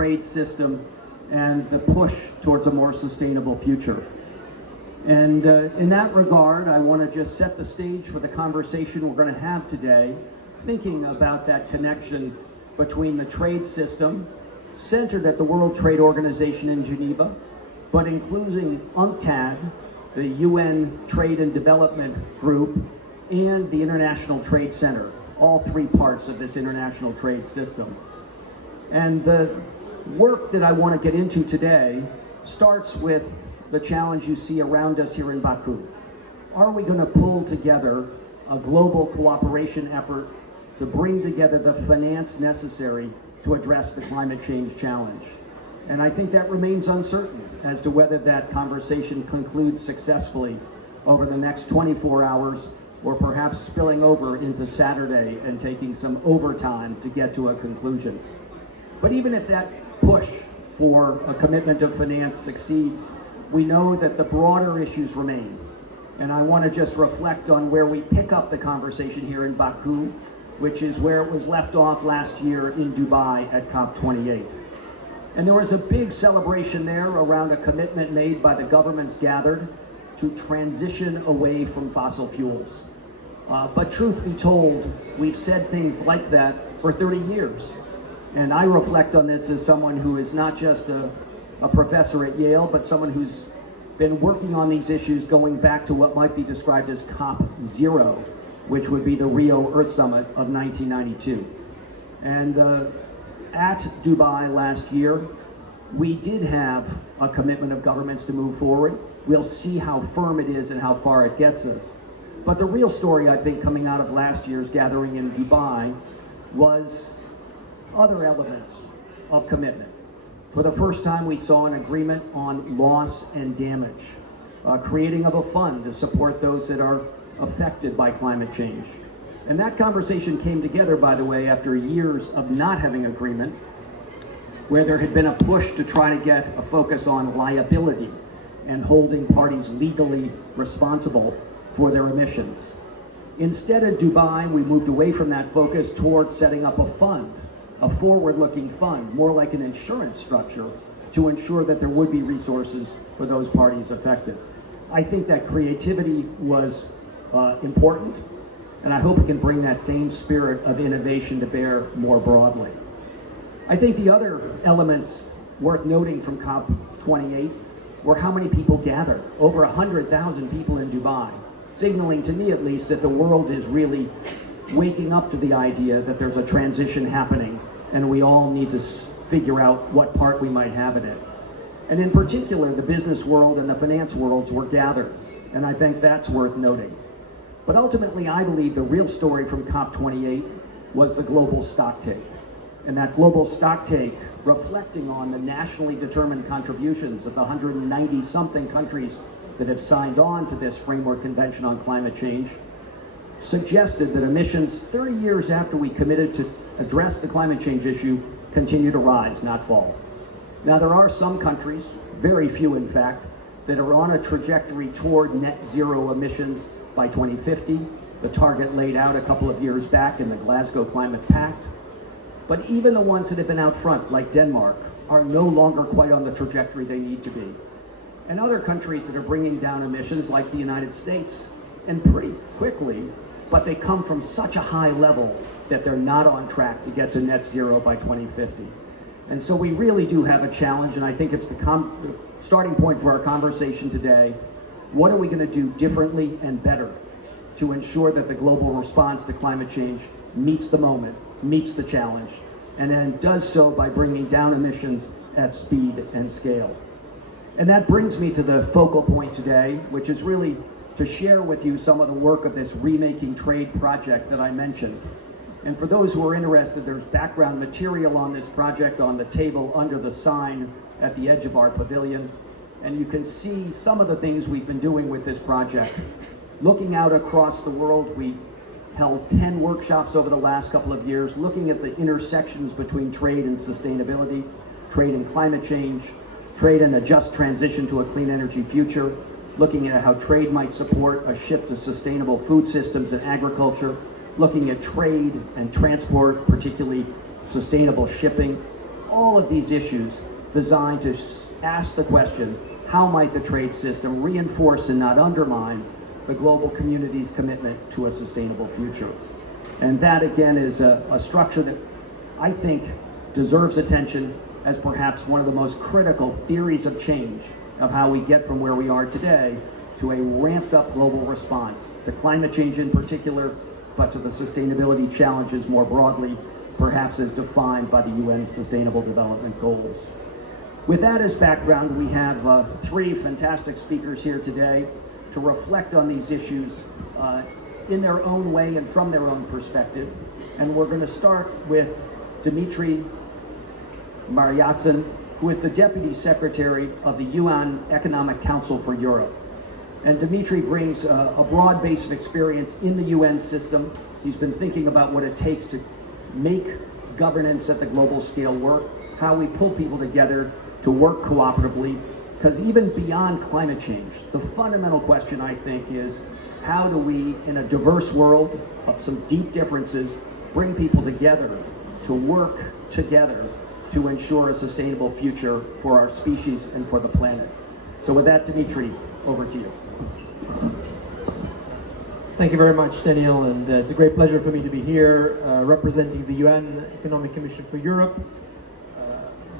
trade system and the push towards a more sustainable future. And in that regard, I want to just set the stage for the conversation we're going to have today, thinking about that connection between the trade system, centered at the World Trade Organization in Geneva, but including UNCTAD, the UN Trade and Development Group, and the International Trade Center, all three parts of this international trade system. And the work that I want to get into today starts with the challenge you see around us here in Baku. Are we going to pull together a global cooperation effort to bring together the finance necessary to address the climate change challenge? And I think that remains uncertain as to whether that conversation concludes successfully over the next 24 hours or perhaps spilling over into Saturday and taking some overtime to get to a conclusion. But even if that push for a commitment of finance succeeds, we know that the broader issues remain. And I want to just reflect on where we pick up the conversation here in Baku, which is where it was left off last year in Dubai at COP29. And there was a big celebration there around a commitment made by the governments gathered to transition away from fossil fuels. But truth be told, we've said things like that for 30 years. And I reflect on this as someone who is not just a professor at Yale, but someone who's been working on these issues going back to what might be described as COP0, which would be the Rio Earth Summit of 1992. And at Dubai last year, we did have a commitment of governments to move forward. We'll see how firm it is and how far it gets us. But the real story, I think, coming out of last year's gathering in Dubai was other elements of commitment. For the first time, we saw an agreement on loss and damage, creating of a fund to support those that are affected by climate change. And that conversation came together, by the way, after years of not having agreement, where there had been a push to try to get a focus on liability and holding parties legally responsible for their emissions. Instead, at Dubai, we moved away from that focus towards setting up a fund, a forward-looking fund, more like an insurance structure, to ensure that there would be resources for those parties affected. I think that creativity was important, and I hope we can bring that same spirit of innovation to bear more broadly. I think the other elements worth noting from COP28 were how many people gathered. Over 100,000 people in Dubai, signaling to me at least that the world is really waking up to the idea that there's a transition happening and we all need to figure out what part we might have in it. And in particular, the business world and the finance worlds were gathered, and I think that's worth noting. But ultimately, I believe the real story from COP28 was the global stocktake. And that global stocktake, reflecting on the nationally determined contributions of the 190-something countries that have signed on to this Framework Convention on Climate Change, suggested that emissions 30 years after we committed to address the climate change issue continue to rise, not fall. Now, there are some countries, very few in fact, that are on a trajectory toward net zero emissions by 2050, the target laid out a couple of years back in the Glasgow Climate Pact. But even the ones that have been out front, like Denmark, are no longer quite on the trajectory they need to be. And other countries that are bringing down emissions, like the United States, and pretty quickly, but they come from such a high level that they're not on track to get to net zero by 2050. And so we really do have a challenge, and I think it's the starting point for our conversation today. What are we going to do differently and better to ensure that the global response to climate change meets the moment, meets the challenge, and then does so by bringing down emissions at speed and scale? And that brings me to the focal point today, which is really to share with you some of the work of this Remaking Trade Project that I mentioned. And for those who are interested, there's background material on this project on the table under the sign at the edge of our pavilion. And you can see some of the things we've been doing with this project. Looking out across the world, we held 10 workshops over the last couple of years, looking at the intersections between trade and sustainability, trade and climate change, trade and a just transition to a clean energy future, looking at how trade might support a shift to sustainable food systems and agriculture, looking at trade and transport, particularly sustainable shipping, all of these issues designed to ask the question, how might the trade system reinforce and not undermine the global community's commitment to a sustainable future? And that, again, is a structure that I think deserves attention as perhaps one of the most critical theories of change of how we get from where we are today to a ramped up global response to climate change in particular, but to the sustainability challenges more broadly, perhaps as defined by the UN's Sustainable Development Goals. With that as background, we have three fantastic speakers here today to reflect on these issues in their own way and from their own perspective. And we're going to start with Dmitry Mariyasin, who is the Deputy Secretary of the UN Economic Council for Europe. And Dmitry brings a broad base of experience in the UN system. He's been thinking about what it takes to make governance at the global scale work, how we pull people together to work cooperatively, because even beyond climate change, the fundamental question, I think, is how do we, in a diverse world of some deep differences, bring people together to work together to ensure a sustainable future for our species and for the planet. So with that, Dmitry, over to you. Thank you very much, Daniel, and it's a great pleasure for me to be here representing the UN Economic Commission for Europe.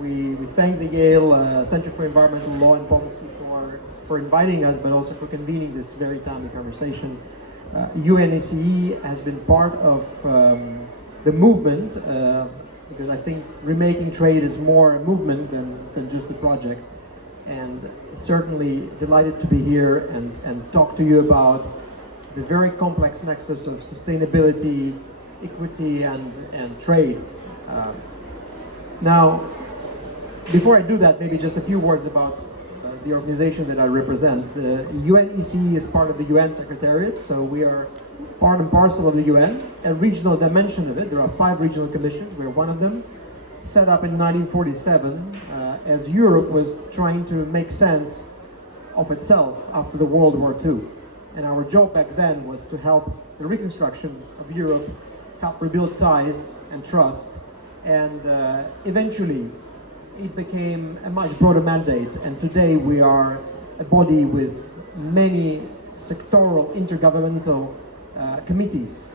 We thank the Yale Center for Environmental Law and Policy for inviting us, but also for convening this very timely conversation. UNECE has been part of the movement because I think Remaking Trade is more a movement than just a project. And certainly delighted to be here and talk to you about the very complex nexus of sustainability, equity, and trade. Now, before I do that, maybe just a few words about the organization that I represent. The UNECE is part of the UN Secretariat, so we are part and parcel of the UN, a regional dimension of it. There are 5 regional commissions, we're one of them, set up in 1947 as Europe was trying to make sense of itself after the World War II. And our job back then was to help the reconstruction of Europe, help rebuild ties and trust, and eventually it became a much broader mandate, and today we are a body with many sectoral intergovernmental committees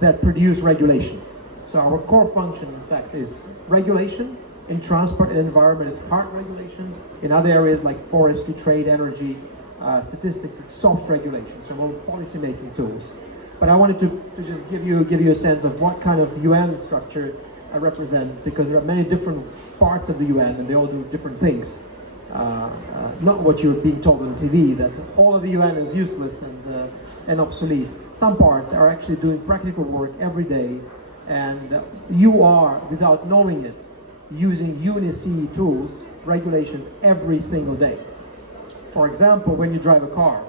that produce regulation. So our core function, in fact, is regulation. In transport and environment, it's hard regulation. In other areas like forestry, trade, energy, statistics, it's soft regulation, so more policy-making tools. But I wanted to just give you a sense of what kind of UN structure I represent, because there are many different parts of the UN and they all do different things. Not what you're being told on TV, that all of the UN is useless and obsolete. Some parts are actually doing practical work every day, and you are, without knowing it, using UNECE tools, regulations, every single day. For example, when you drive a car,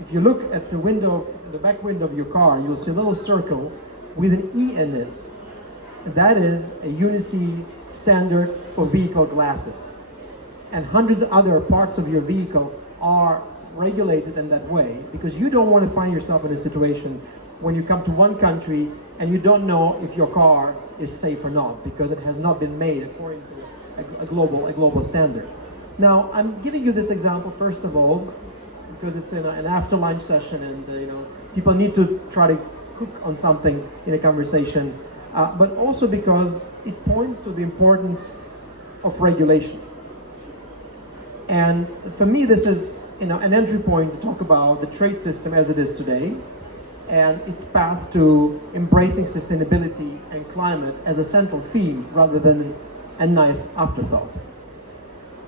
if you look at the window, the back window of your car, you'll see a little circle with an E in it. That is a UNECE standard for vehicle glasses. And hundreds of other parts of your vehicle are regulated in that way, because you don't want to find yourself in a situation when you come to one country and you don't know if your car is safe or not, because it has not been made according to a global standard. Now, I'm giving you this example, first of all, because it's in an after lunch session, and people need to try to cook on something in a conversation, but also because it points to the importance of regulation. And for me, this is an entry point to talk about the trade system as it is today, and its path to embracing sustainability and climate as a central theme rather than a nice afterthought.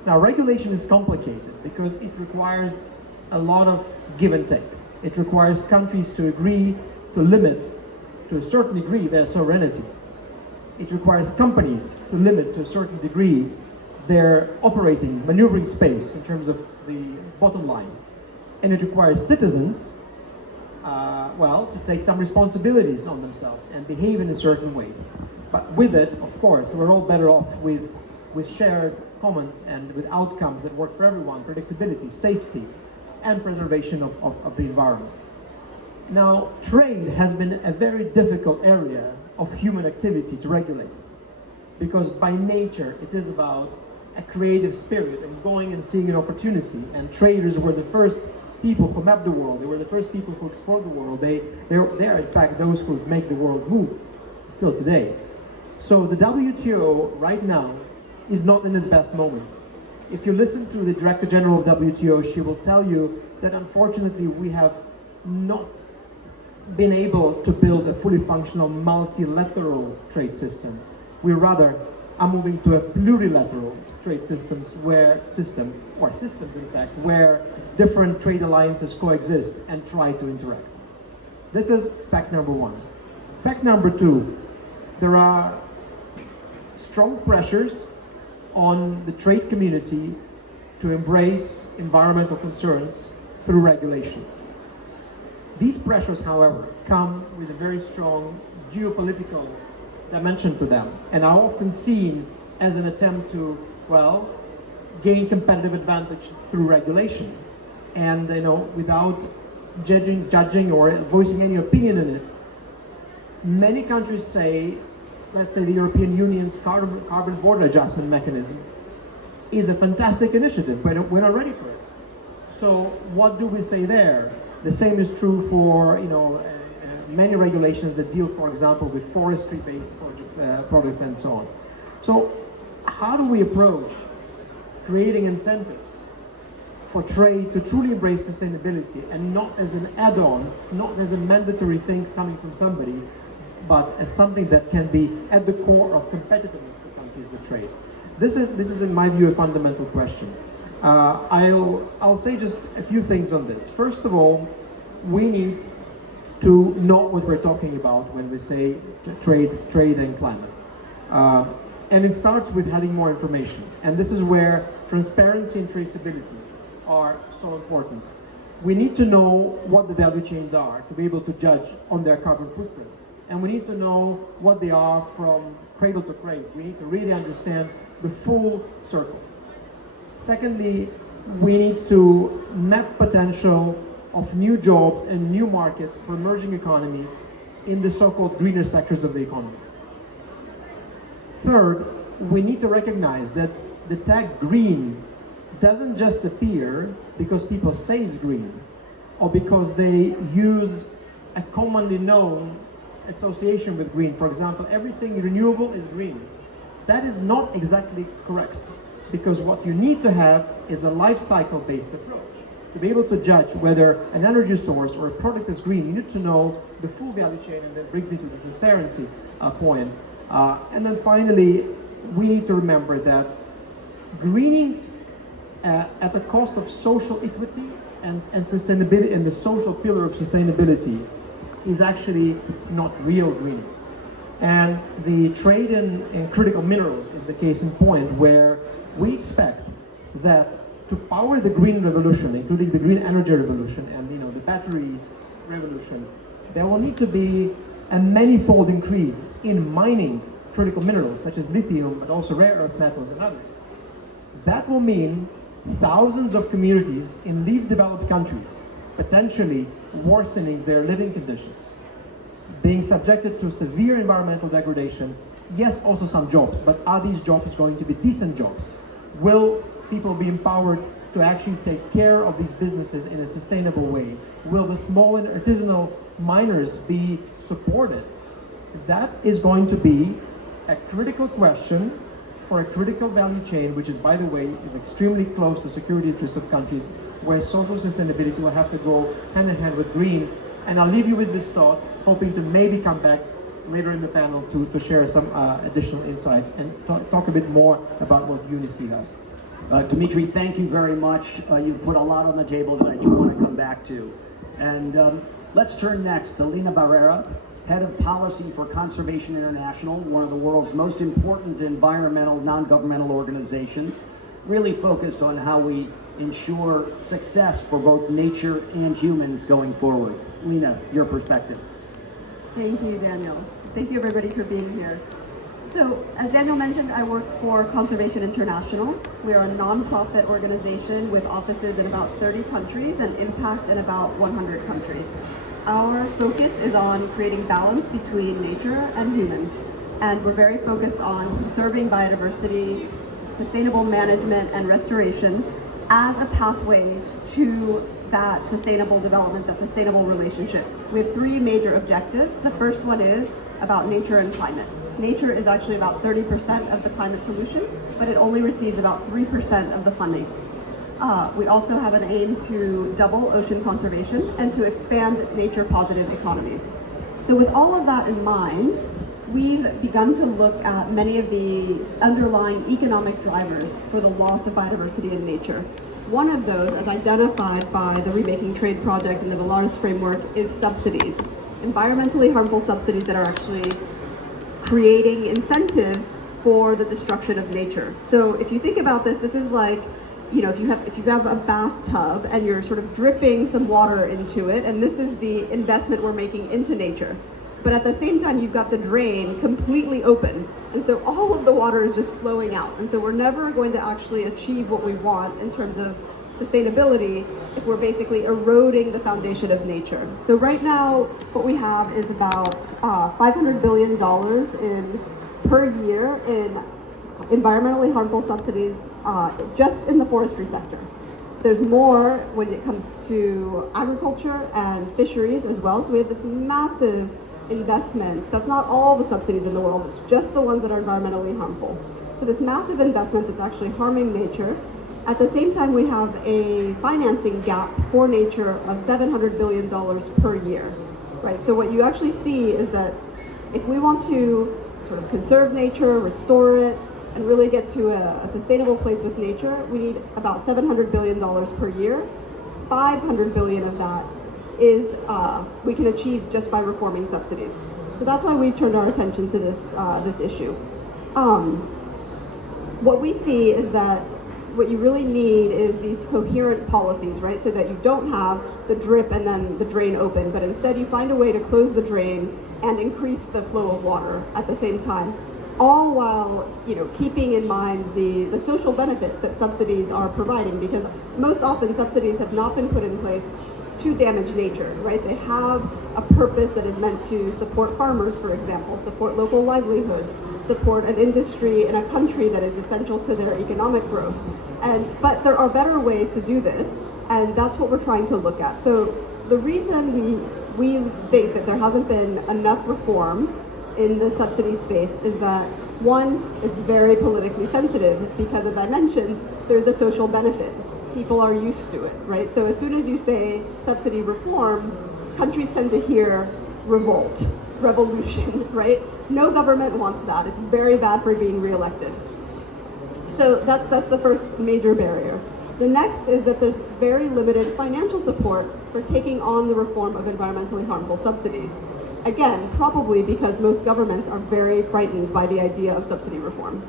Now, regulation is complicated because it requires a lot of give and take. It requires countries to agree to limit, to a certain degree, their sovereignty. It requires companies to limit, to a certain degree, their operating, maneuvering space in terms of the bottom line. And it requires citizens to take some responsibilities on themselves and behave in a certain way. But with it, of course, we're all better off with shared commons and with outcomes that work for everyone, predictability, safety, and preservation of the environment. Now, trade has been a very difficult area of human activity to regulate. because by nature it is about a creative spirit and going and seeing an opportunity. And traders were the first people who mapped the world. They were the first people who explored the world. They're in fact those who make the world move still today. So the WTO right now is not in its best moment. If you listen to the Director General of WTO, she will tell you that unfortunately we have not been able to build a fully functional multilateral trade system. We rather are moving to a plurilateral trade systems in fact, where different trade alliances coexist and try to interact. This is fact number one. Fact number two, there are strong pressures on the trade community to embrace environmental concerns through regulation. These pressures, however, come with a very strong geopolitical dimension to them and are often seen as an attempt to, well, gain competitive advantage through regulation. And without judging or voicing any opinion in it, many countries say, let's say the European Union's carbon border adjustment mechanism is a fantastic initiative, but we're not ready for it. So what do we say there? The same is true for many regulations that deal, for example, with forestry-based projects and so on. So how do we approach creating incentives for trade to truly embrace sustainability and not as an add-on, not as a mandatory thing coming from somebody, but as something that can be at the core of competitiveness for countries that trade? This is in my view a fundamental question. I'll say just a few things on this. First of all, we need to know what we're talking about when we say trade and climate. And it starts with having more information. And this is where transparency and traceability are so important. We need to know what the value chains are to be able to judge on their carbon footprint. And we need to know what they are from cradle to grave. We need to really understand the full circle. Secondly, we need to map potential of new jobs and new markets for emerging economies in the so-called greener sectors of the economy. Third, we need to recognize that the tag green doesn't just appear because people say it's green or because they use a commonly known association with green. For example, everything renewable is green. That is not exactly correct, because what you need to have is a life cycle based approach. To be able to judge whether an energy source or a product is green, you need to know the full value chain, and that brings me to the transparency point. And then finally, we need to remember that greening at the cost of social equity and sustainability, and the social pillar of sustainability, is actually not real greening. And the trade in critical minerals is the case in point, where we expect that to power the green revolution, including the green energy revolution and the batteries revolution, there will need to be a manifold increase in mining critical minerals such as lithium, but also rare earth metals and others. That will mean thousands of communities in these developed countries potentially worsening their living conditions, being subjected to severe environmental degradation. Yes, also some jobs, but are these jobs going to be decent jobs? Will people be empowered to actually take care of these businesses in a sustainable way? Will the small and artisanal miners be supported? That is going to be a critical question for a critical value chain, which is, by the way, is extremely close to security interests of countries, where social sustainability will have to go hand in hand with green. And I'll leave you with this thought, hoping to maybe come back later in the panel to share some additional insights and talk a bit more about what UNECE does. Dmitry, thank you very much. You put a lot on the table that I do want to come back to. And let's turn next to Lina Barrera, Head of Policy for Conservation International, one of the world's most important environmental non-governmental organizations, really focused on how we ensure success for both nature and humans going forward. Lina, your perspective. Thank you, Daniel. Thank you, everybody, for being here. So, as Daniel mentioned, I work for Conservation International. We are a non-profit organization with offices in about 30 countries and impact in about 100 countries. Our focus is on creating balance between nature and humans. and we're very focused on conserving biodiversity, sustainable management and restoration as a pathway to that sustainable development, that sustainable relationship. We have three major objectives. The first one is about nature and climate. Nature is actually about 30% of the climate solution, but it only receives about 3% of the funding. We also have an aim to double ocean conservation and to expand nature-positive economies. So with all of that in mind, we've begun to look at many of the underlying economic drivers for the loss of biodiversity in nature. One of those, as identified by the Remaking Trade Project and the Belarus framework, is subsidies. Environmentally harmful subsidies that are actually creating incentives for the destruction of nature. So if you think about this, this is like, you know, if you have a bathtub and you're sort of dripping some water into it, and this is the investment we're making into nature. But at the same time, you've got the drain completely open. And so all of the water is just flowing out. And so we're never going to actually achieve what we want in terms of sustainability if we're basically eroding the foundation of nature. So right now, what we have is about $500 billion per year in environmentally harmful subsidies just in the forestry sector. There's more when it comes to agriculture and fisheries as well. So we have this massive investment. That's not all the subsidies in the world, it's just the ones that are environmentally harmful. So this massive investment that's actually harming nature. At the same time, we have a financing gap for nature of $700 billion per year, right? So what you actually see is that if we want to sort of conserve nature, restore it, and really get to a sustainable place with nature, we need about $700 billion per year. 500 billion of that is we can achieve just by reforming subsidies. So that's why we've turned our attention to this issue. What we see is that what you really need is these coherent policies, right? So that you don't have the drip and then the drain open, but instead you find a way to close the drain and increase the flow of water at the same time, all while, you know, keeping in mind the social benefit that subsidies are providing, because most often subsidies have not been put in place to damage nature, right? They have a purpose that is meant to support farmers, for example, support local livelihoods, support an industry in a country that is essential to their economic growth. But there are better ways to do this, and that's what we're trying to look at. So the reason we think that there hasn't been enough reform in the subsidy space is that, one, it's very politically sensitive because, as I mentioned, there's a social benefit. People are used to it, right? So as soon as you say subsidy reform, countries tend to hear revolt, revolution, right? No government wants that. It's very bad for being reelected. So that's the first major barrier. The next is that there's very limited financial support for taking on the reform of environmentally harmful subsidies. Again, probably because most governments are very frightened by the idea of subsidy reform.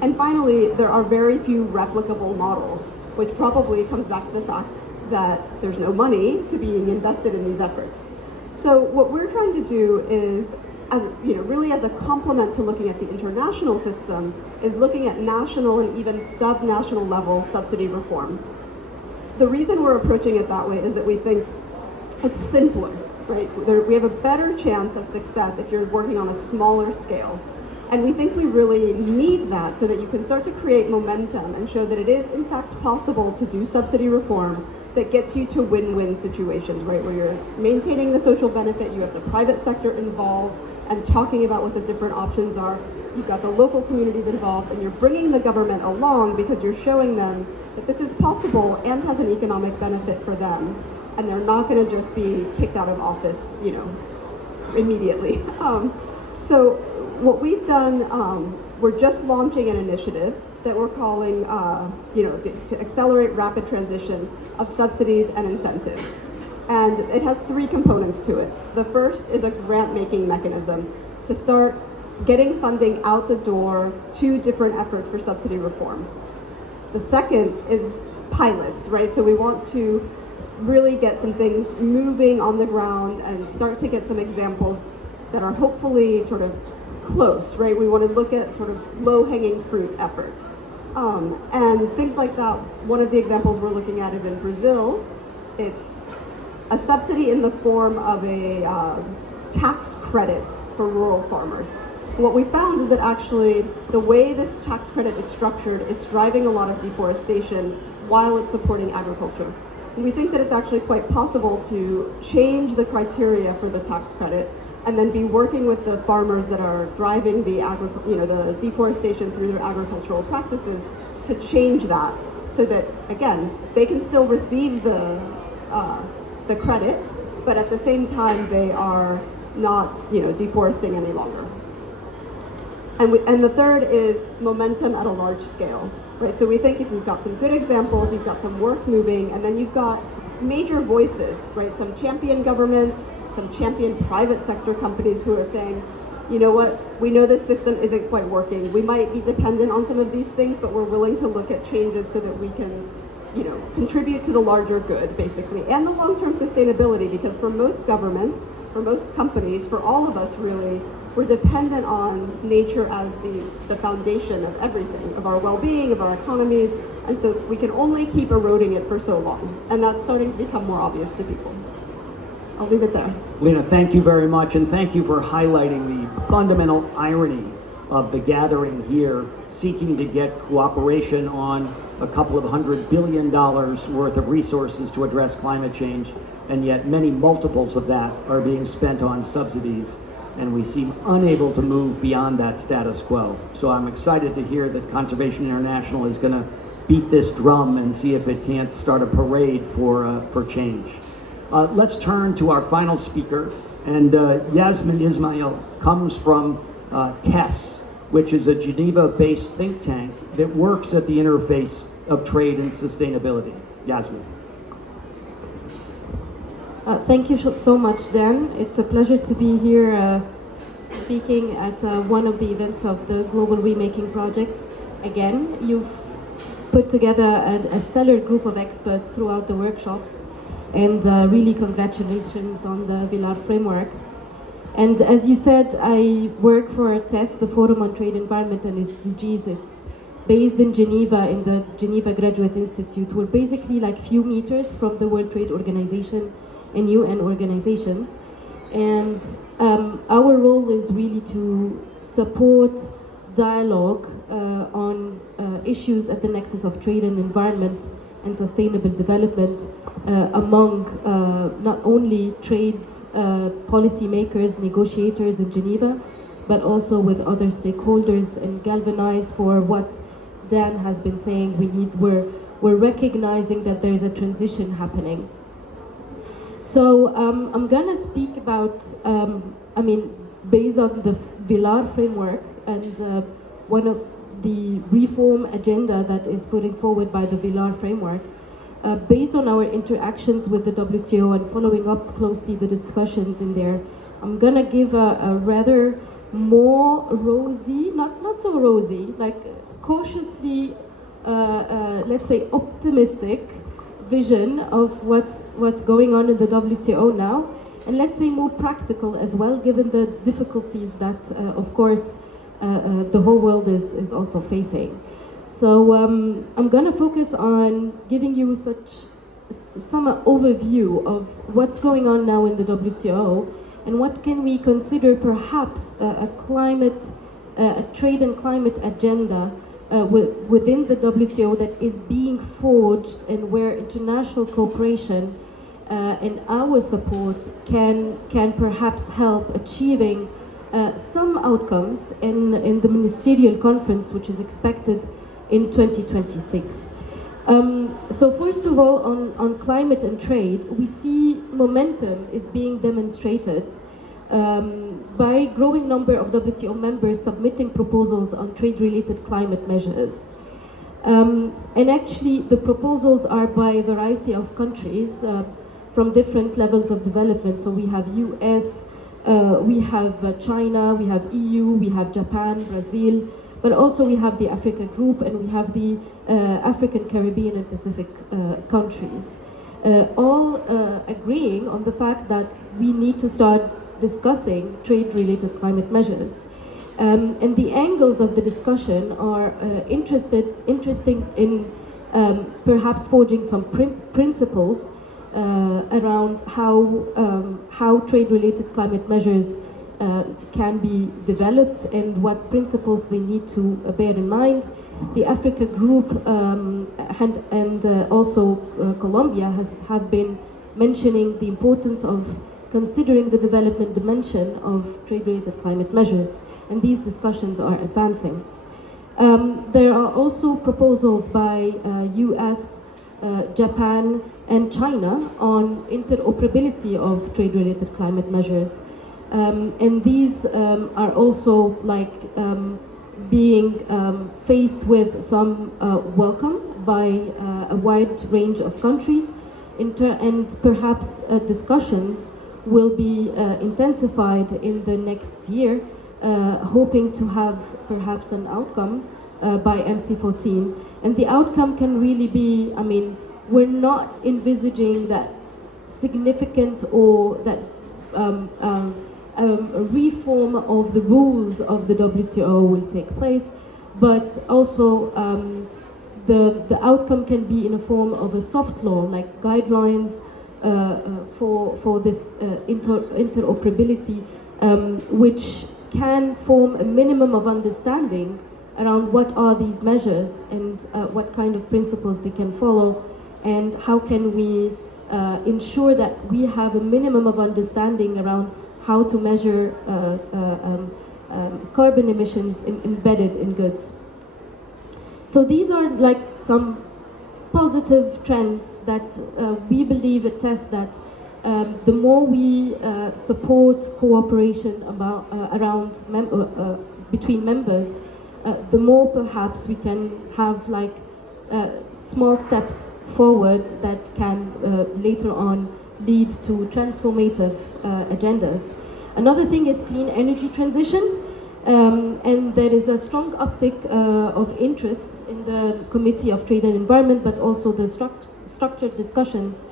And finally, there are very few replicable models, which probably comes back to the fact that there's no money to being invested in these efforts. So what we're trying to do is, really as a complement to looking at the international system, is looking at national and even sub-national level subsidy reform. The reason we're approaching it that way is that we think it's simpler, right? We have a better chance of success if you're working on a smaller scale. And we think we really need that so that you can start to create momentum and show that it is in fact possible to do subsidy reform that gets you to win-win situations, right? Where you're maintaining the social benefit, you have the private sector involved and talking about what the different options are. You've got the local communities involved, and you're bringing the government along because you're showing them that this is possible and has an economic benefit for them. And they're not gonna just be kicked out of office, immediately. So what we've done, we're just launching an initiative that we're calling, to accelerate rapid transition of subsidies and incentives. And it has three components to it. The first is a grant-making mechanism to start getting funding out the door to different efforts for subsidy reform. The second is pilots, right? So we want to really get some things moving on the ground and start to get some examples that are hopefully sort of close, right? We want to look at sort of low-hanging fruit efforts. And things like that, one of the examples we're looking at is in Brazil. It's a subsidy in the form of a tax credit for rural farmers. What we found is that actually the way this tax credit is structured, it's driving a lot of deforestation while it's supporting agriculture. And we think that it's actually quite possible to change the criteria for the tax credit and then be working with the farmers that are driving the the deforestation through their agricultural practices to change that, so that again they can still receive the credit, but at the same time they are not deforesting any longer. And the third is momentum at a large scale, right? So we think if you've got some good examples, you've got some work moving, and then you've got major voices, right? Some champion governments, some champion private sector companies who are saying, you know what, we know this system isn't quite working. We might be dependent on some of these things, but we're willing to look at changes so that we can, contribute to the larger good, basically, and the long-term sustainability, because for most governments, for most companies, for all of us really, we're dependent on nature as the foundation of everything, of our well-being, of our economies, and so we can only keep eroding it for so long, and that's starting to become more obvious to people. I'll leave it there. Lina, thank you very much, and thank you for highlighting the fundamental irony of the gathering here, seeking to get cooperation on a couple of $100 billion worth of resources to address climate change, and yet many multiples of that are being spent on subsidies, and we seem unable to move beyond that status quo. So I'm excited to hear that Conservation International is going to beat this drum and see if it can't start a parade for change. Let's turn to our final speaker, and Yasmin Ismail comes from TESS, which is a Geneva-based think tank that works at the interface of trade and sustainability. Yasmin. Thank you so much, Dan. It's a pleasure to be here speaking at one of the events of the Global Remaking Project. Again, you've put together a stellar group of experts throughout the workshops, and really congratulations on the Villar framework. And as you said, I work for TESS, the Forum on Trade, Environment and SDGs. It's based in Geneva, in the Geneva Graduate Institute. We're basically like few meters from the World Trade Organization and UN organizations. And our role is really to support dialogue on issues at the nexus of trade and environment and sustainable development among not only trade policy makers, negotiators in Geneva, but also with other stakeholders, and galvanize for what Dan has been saying. We're recognizing that there's a transition happening. So I'm gonna speak about, based on the Villar framework and one of the reform agenda that is putting forward by the Villar framework, based on our interactions with the WTO and following up closely the discussions in there, I'm gonna give a rather more rosy, not so rosy, like cautiously, let's say optimistic vision of what's going on in the WTO now, and let's say more practical as well, given the difficulties that, of course, the whole world is also facing. So I'm going to focus on giving you some overview of what's going on now in the WTO and what can we consider perhaps a trade and climate agenda within the WTO that is being forged, and where international cooperation and our support can perhaps help achieving some outcomes in the ministerial conference, which is expected in 2026. So first of all, on climate and trade, we see momentum is being demonstrated by growing number of WTO members submitting proposals on trade-related climate measures. And actually, the proposals are by a variety of countries from different levels of development. So we have US, we have China, we have EU, we have Japan, Brazil, but also we have the Africa group, and we have the African, Caribbean, and Pacific countries, all agreeing on the fact that we need to start discussing trade-related climate measures. And the angles of the discussion are interesting in perhaps forging some principles around how trade-related climate measures can be developed and what principles they need to bear in mind. The Africa Group and also Colombia have been mentioning the importance of considering the development dimension of trade-related climate measures, and these discussions are advancing. There are also proposals by US, Japan, and China on interoperability of trade-related climate measures. And these are also like being faced with some welcome by a wide range of countries, and perhaps discussions will be intensified in the next year, hoping to have perhaps an outcome by MC14. And the outcome can really be, I mean, we're not envisaging that significant or that a reform of the rules of the WTO will take place, but also the outcome can be in a form of a soft law, like guidelines for this interoperability, which can form a minimum of understanding around what are these measures and what kind of principles they can follow, and how can we ensure that we have a minimum of understanding around how to measure carbon emissions embedded in goods. So these are like some positive trends that we believe at TESS that the more we support cooperation between members, the more perhaps we can have like small steps forward that can later on lead to transformative agendas. Another thing is clean energy transition, and there is a strong uptick of interest in the Committee of Trade and Environment, but also the structured discussions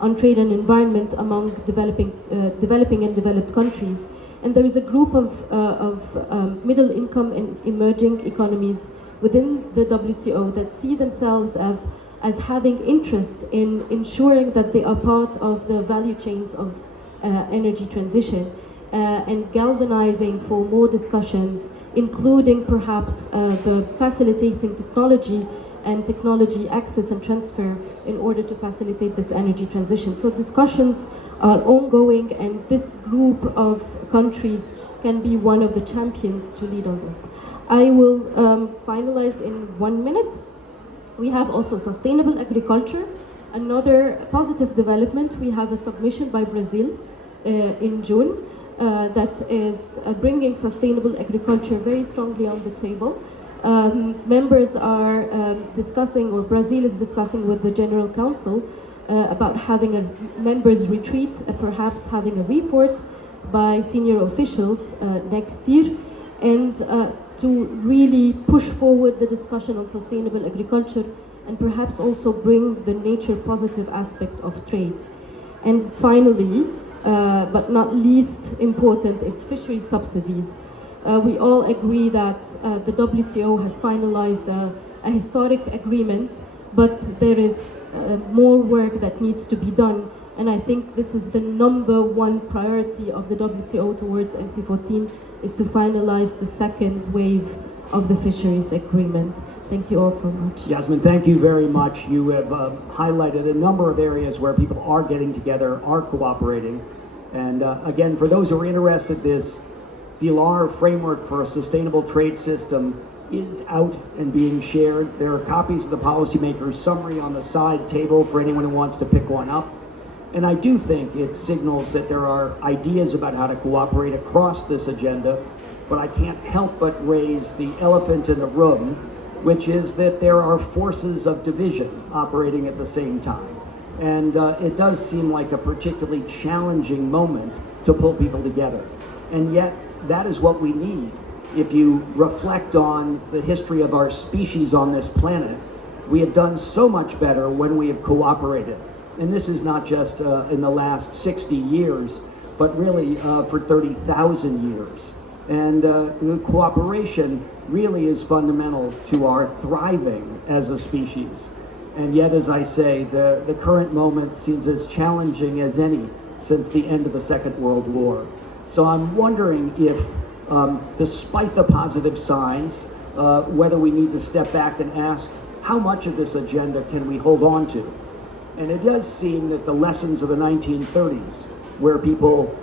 on trade and environment among developing and developed countries. And there is a group of middle income and emerging economies within the WTO that see themselves as having interest in ensuring that they are part of the value chains of energy transition and galvanizing for more discussions, including perhaps the facilitating technology and technology access and transfer in order to facilitate this energy transition. So discussions are ongoing, and this group of countries can be one of the champions to lead on this. I will finalize in 1 minute. We have also sustainable agriculture. Another positive development, we have a submission by Brazil in June that is bringing sustainable agriculture very strongly on the table. Members are discussing, or Brazil is discussing with the General Council about having a members retreat, perhaps having a report by senior officials next year, and to really push forward the discussion on sustainable agriculture and perhaps also bring the nature positive aspect of trade. And finally, but not least important, is fisheries subsidies. We all agree that the WTO has finalized a historic agreement, but there is more work that needs to be done. And I think this is the #1 priority of the WTO towards MC14, is to finalize the second wave of the fisheries agreement. Thank you all so much. Yasmin, thank you very much. You have highlighted a number of areas where people are getting together, are cooperating. And again, for those who are interested, this DLR framework for a sustainable trade system is out and being shared. There are copies of the policymakers' summary on the side table for anyone who wants to pick one up. And I do think it signals that there are ideas about how to cooperate across this agenda, but I can't help but raise the elephant in the room, which is that there are forces of division operating at the same time. And it does seem like a particularly challenging moment to pull people together. And yet, that is what we need. If you reflect on the history of our species on this planet, we have done so much better when we have cooperated. And this is not just in the last 60 years, but really for 30,000 years. And the cooperation really is fundamental to our thriving as a species. And yet, as I say, the current moment seems as challenging as any since the end of the Second World War. So I'm wondering if, despite the positive signs, whether we need to step back and ask, how much of this agenda can we hold on to? And it does seem that the lessons of the 1930s, where people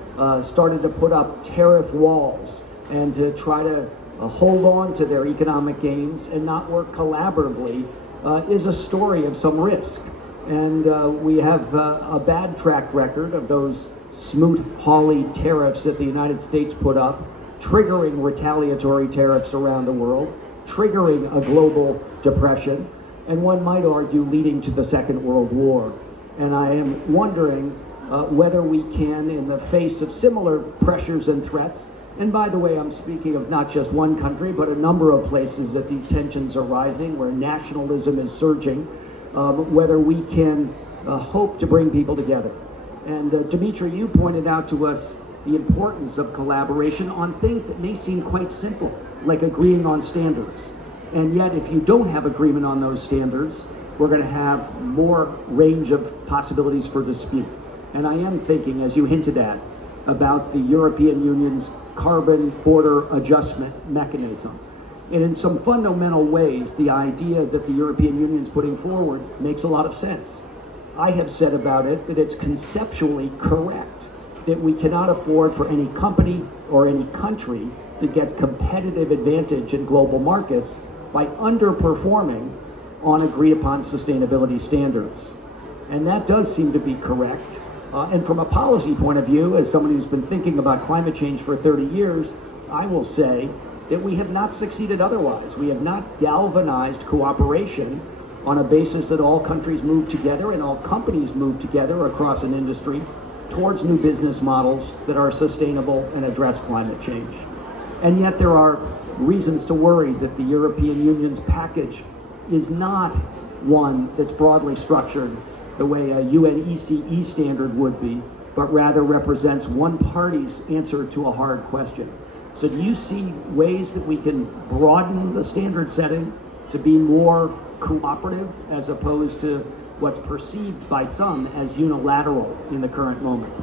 started to put up tariff walls and to try to hold on to their economic gains and not work collaboratively, is a story of some risk. And we have a bad track record of those Smoot-Hawley tariffs that the United States put up, triggering retaliatory tariffs around the world, triggering a global depression, and one might argue leading to the Second World War. And I am wondering whether we can, in the face of similar pressures and threats, and by the way, I'm speaking of not just one country, but a number of places that these tensions are rising, where nationalism is surging, whether we can hope to bring people together. And Dmitry, you pointed out to us the importance of collaboration on things that may seem quite simple, like agreeing on standards. And yet, if you don't have agreement on those standards, we're going to have more range of possibilities for dispute. And I am thinking, as you hinted at, about the European Union's carbon border adjustment mechanism. And in some fundamental ways, the idea that the European Union is putting forward makes a lot of sense. I have said about it that it's conceptually correct, that we cannot afford for any company or any country to get competitive advantage in global markets by underperforming on agreed upon sustainability standards. And that does seem to be correct. And from a policy point of view, as someone who's been thinking about climate change for 30 years, I will say that we have not succeeded otherwise. We have not galvanized cooperation on a basis that all countries move together and all companies move together across an industry towards new business models that are sustainable and address climate change. And yet there are reasons to worry that the European Union's package is not one that's broadly structured the way a UNECE standard would be, but rather represents one party's answer to a hard question. So do you see ways that we can broaden the standard setting to be more cooperative as opposed to what's perceived by some as unilateral in the current moment?